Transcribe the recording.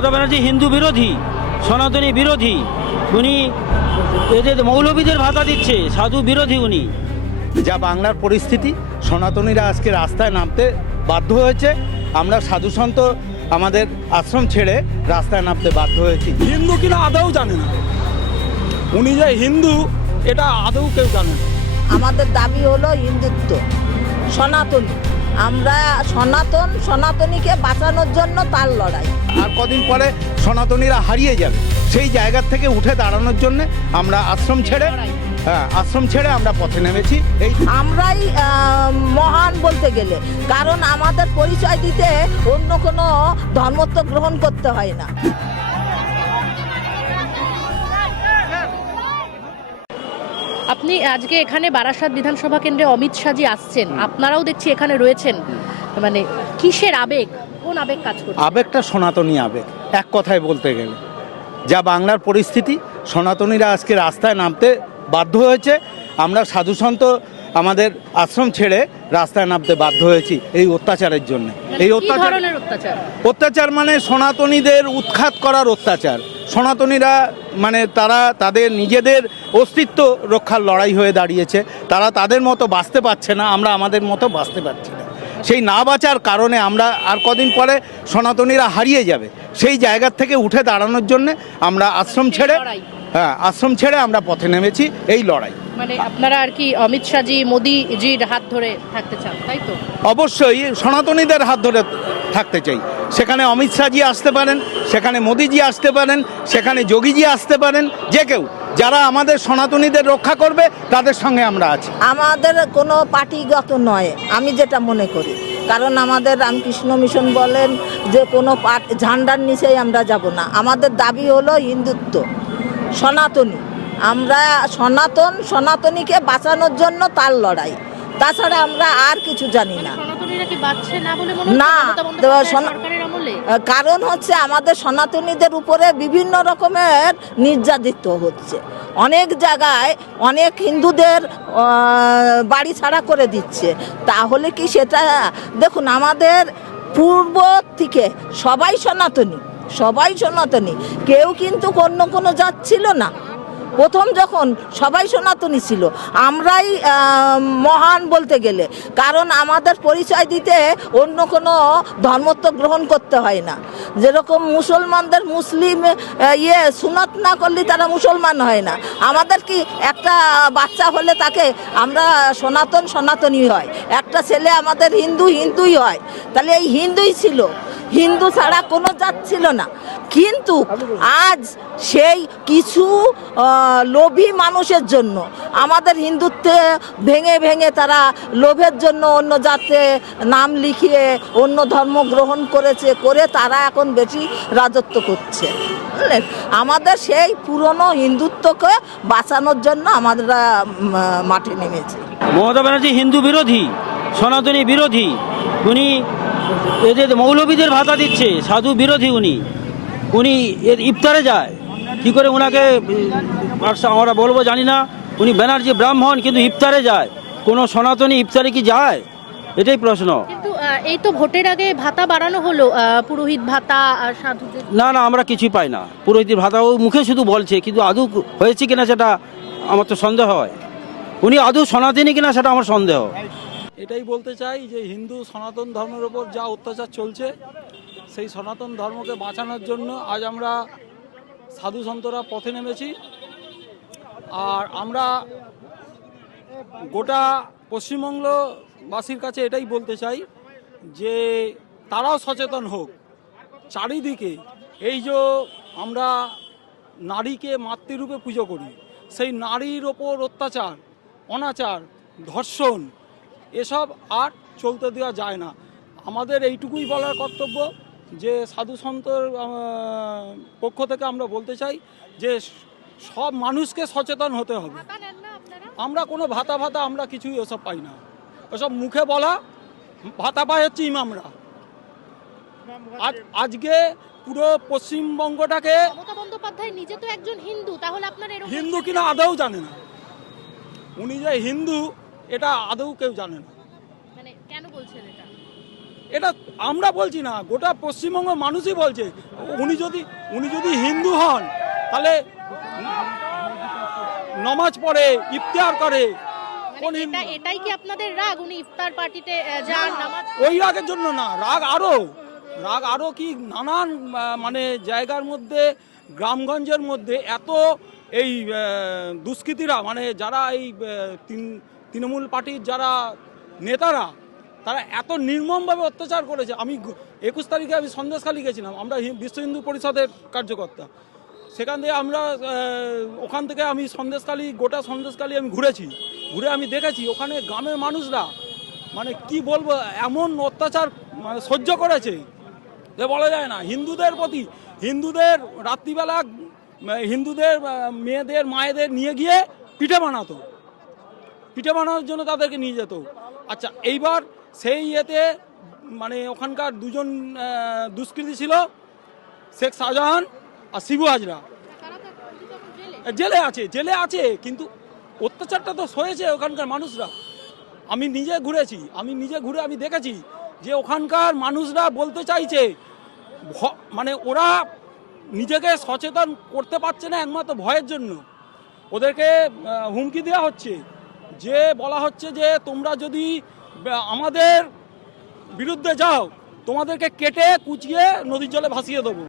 মমতা ব্যানার্জি হিন্দু বিরোধী, সনাতনী বিরোধী। উনি এদের মৌলবীদের ভাতা দিচ্ছে, সাধু বিরোধী উনি। যা বাংলার পরিস্থিতি, সনাতনীরা আজকে রাস্তায় নামতে বাধ্য হয়েছে। আমরা সাধুসন্ত আমাদের আশ্রম ছেড়ে রাস্তায় নামতে বাধ্য হয়েছি। হিন্দু কিনা আদৌ জানে না, উনি যে হিন্দু এটা আদৌ কেউ জানে না। আমাদের দাবি হলো হিন্দুত্ব, সনাতনী। আমরা সনাতনীকে বাঁচানোর জন্য তার লড়াই। আর কদিন পরে সনাতনীরা হারিয়ে যাবে, সেই জায়গার থেকে উঠে দাঁড়ানোর জন্য আমরা আশ্রম ছেড়ে আমরা পথে নেমেছি। এই আমরাই মহান বলতে গেলে, কারণ আমাদের পরিচয় দিতে অন্য কোনো ধর্ম তো গ্রহণ করতে হয় না। আপনি আজকে এখানে বারাসাত বিধানসভা কেন্দ্রে অমিত শাহজি আসছেন, আপনারাও দেখছি এখানে রয়েছেন, মানে কিসের আবেগ, কোন আবেগ কাজ করছে? আবেগটা সনাতনী আবেগ, এক কথায় বলতে গেলে। যা বাংলার পরিস্থিতি, সনাতনীরা আজকে রাস্তায় নামতে বাধ্য হয়েছে। আমরা সাধুসন্ত আমাদের আশ্রম ছেড়ে রাস্তায় নামতে বাধ্য হয়েছি এই অত্যাচারের জন্য। এই অত্যাচার মানে সনাতনীদের উৎখাত করার অত্যাচার। সনাতনীরা মানে তারা তাদের নিজেদের অস্তিত্ব রক্ষার লড়াই হয়ে দাঁড়িয়েছে। তারা তাদের মতো বাঁচতে পারছে না, আমরা আমাদের মতো বাঁচতে পারছি না। সেই না বাঁচার কারণে আমরা আর কদিন পরে সনাতনীরা হারিয়ে যাবে, সেই জায়গার থেকে উঠে দাঁড়ানোর জন্য আমরা আশ্রম ছেড়ে আমরা পথে নেমেছি এই লড়াই। মানে আপনারা আর কি অমিত শাহজি মোদিজির হাত ধরে থাকতে চান, তাই তো? অবশ্যই সনাতনীদের হাত ধরে থাকতে চাই। সেখানে অমিত শাহজি আসতে পারেন, সেখানে মোদিজি আসতে পারেন, সেখানে যোগীজি আসতে পারেন, যে কেউ যারা আমাদের সনাতনীদের রক্ষা করবে তাদের সঙ্গে আমরা আছি। আমাদের কোনো পার্টিগত নয়, আমি যেটা মনে করি। কারণ আমাদের রামকৃষ্ণ মিশন বলেন যে কোনো ঝান্ডার নিচেই আমরা যাব না। আমাদের দাবি হলো হিন্দুত্ব, সনাতনী। আমরা সনাতনীকে বাঁচানোর জন্য তার লড়াই, তাছাড়া আমরা আর কিছু জানি না। না, কারণ হচ্ছে আমাদের সনাতনীদের উপরে বিভিন্ন রকমের নির্যাতিত হচ্ছে। অনেক জায়গায় অনেক হিন্দুদের বাড়ি ছাড়া করে দিচ্ছে। তাহলে কি সেটা দেখুন, আমাদের পূর্ব থেকে সবাই সনাতনী, কেউ কিন্তু অন্য কোনো জাত ছিল না। প্রথম যখন সবাই সনাতনী ছিল, আমরাই মহান বলতে গেলে, কারণ আমাদের পরিচয় দিতে অন্য কোনো ধর্ম তো গ্রহণ করতে হয় না। যেরকম মুসলমানদের মুসলিম সুন্নত না করলে তারা মুসলমান হয় না। আমাদের কি একটা বাচ্চা হলে তাকে আমরা সনাতনী হয়, একটা ছেলে আমাদের হিন্দুই হয়। তাহলে এই হিন্দুই ছিল, হিন্দু ছাড়া কোনো জাত ছিল না। কিন্তু আজ সেই কিছু লোভী মানুষের জন্য আমাদের হিন্দুত্বে ভেঙে তারা লোভের জন্য অন্য জাতে নাম লিখিয়ে অন্য ধর্ম গ্রহণ করে তারা এখন বেশি রাজত্ব করছে। বুঝলেন, আমাদের সেই পুরনো হিন্দুত্বকে বাঁচানোর জন্য আমরা মাঠে নেমেছি। মমতা ব্যানার্জি হিন্দু বিরোধী, সনাতনী বিরোধী। উনি এদের মৌলবীদের ভাতা দিচ্ছে, সাধু বিরোধী উনি ইফতারে যায় কি করে? ওনাকে আমরা বলবো জানি না। উনি ব্যানার্জি ব্রাহ্মণ, কিন্তু ইফতারে যায়। কোনো সনাতনী ইফতারে কি যায়? এটাই প্রশ্ন। কিন্তু এই তো ভোটের আগে ভাতা বাড়ানো হলো, পুরোহিত ভাতা আর সাধুদের। না, আমরা কিছুই পাই না। পুরোহিতের ভাতা ও মুখে শুধু বলছে, কিন্তু আদৌ হয়েছে কিনা সেটা আমার তো সন্দেহ হয়। উনি আদৌ সনাতনী কিনা সেটা আমার সন্দেহ। এটাই বলতে চাই যে হিন্দু সনাতন ধর্মের ওপর যা অত্যাচার চলছে, সেই সনাতন ধর্মকে বাঁচানোর জন্য আজ আমরা সাধু সন্তরা পথে নেমেছি। আর আমরা গোটা পশ্চিমবঙ্গবাসীর কাছে এটাই বলতে চাই যে তারাও সচেতন হোক। চারিদিকে এই যে আমরা নারীকে মাতৃরূপে পুজো করি, সেই নারীর ওপর অত্যাচার, অনাচার, ধর্ষণ, এসব আর চলতে দেওয়া যায় না। আমাদের এইটুকুই বলার কর্তব্য যে সাধু সন্তর পক্ষ থেকে আমরা বলতে চাই যে সব মানুষকে সচেতন হতে হবে। আমরা কোনো ভাতা আমরা কিছুই ওসব পাই না। ওসব মুখে বলা, ভাতা পাই হচ্ছে ইমামরা। আজকে পুরো পশ্চিমবঙ্গটাকে মমতা বন্দ্যোপাধ্যায় নিজে তো একজন হিন্দু, তাহলে আপনারা হিন্দু কিনা আদৌ জানে না। উনি যে হিন্দু এটা আদৌ কেউ জানে না। মানে কেন বলছেন এটা? এটা আমরা বলছি না, গোটা পশ্চিমবঙ্গ মানুষই বলছে। উনি যদি হিন্দু হন তাহলে নমাজ পড়ে, ইফতার করে। কোন হিন্দু? এটাই কি আপনাদের রাগ? উনি ইফতার পার্টিতে যান, নামাজ ওই রাগের জন্য না, রাগ আরো কি নানান মানে জায়গার মধ্যে, গ্রামগঞ্জের মধ্যে এত এই দুষ্কৃতীরা, মানে যারা এই তৃণমূল পার্টির যারা নেতারা, তারা এত নির্মমভাবে অত্যাচার করেছে। আমি 21 তারিখে আমি সন্দেশখালী গেছিলাম, আমরা বিশ্ব হিন্দু পরিষদের কার্যকর্তা। সেখান থেকে আমরা ওখান থেকে আমি গোটা সন্দেশখালী আমি ঘুরে আমি দেখেছি ওখানে গ্রামের মানুষরা মানে কি বলবো এমন অত্যাচার মানে সহ্য করেছে যে বলা যায় না। হিন্দুদের প্রতি, হিন্দুদের রাত্রিবেলা হিন্দুদের মেয়েদের মায়েদের নিয়ে গিয়ে পিঠে বানানোর জন্য তাদেরকে নিয়ে যেত। আচ্ছা, এইবার সেই ইয়েতে মানে ওখানকার দুজন দুষ্কৃতী ছিল, শেখ শাহজাহান আর শিবু হাজরা। জেলে আছে কিন্তু অত্যাচারটা তো সয়েছে ওখানকার মানুষরা। আমি নিজে ঘুরে আমি দেখেছি যে ওখানকার মানুষরা বলতে চাইছে মানে ওরা নিজেকে সচেতন করতে পারছে না একমাত্র ভয়ের জন্য। ওদেরকে হুমকি দেওয়া হচ্ছে, যে বলা হচ্ছে যে তোমরা যদি আমাদের বিরুদ্ধে যাও তোমাদেরকে কেটে কুচিয়ে নদীর জলে ভাসিয়ে দেবো।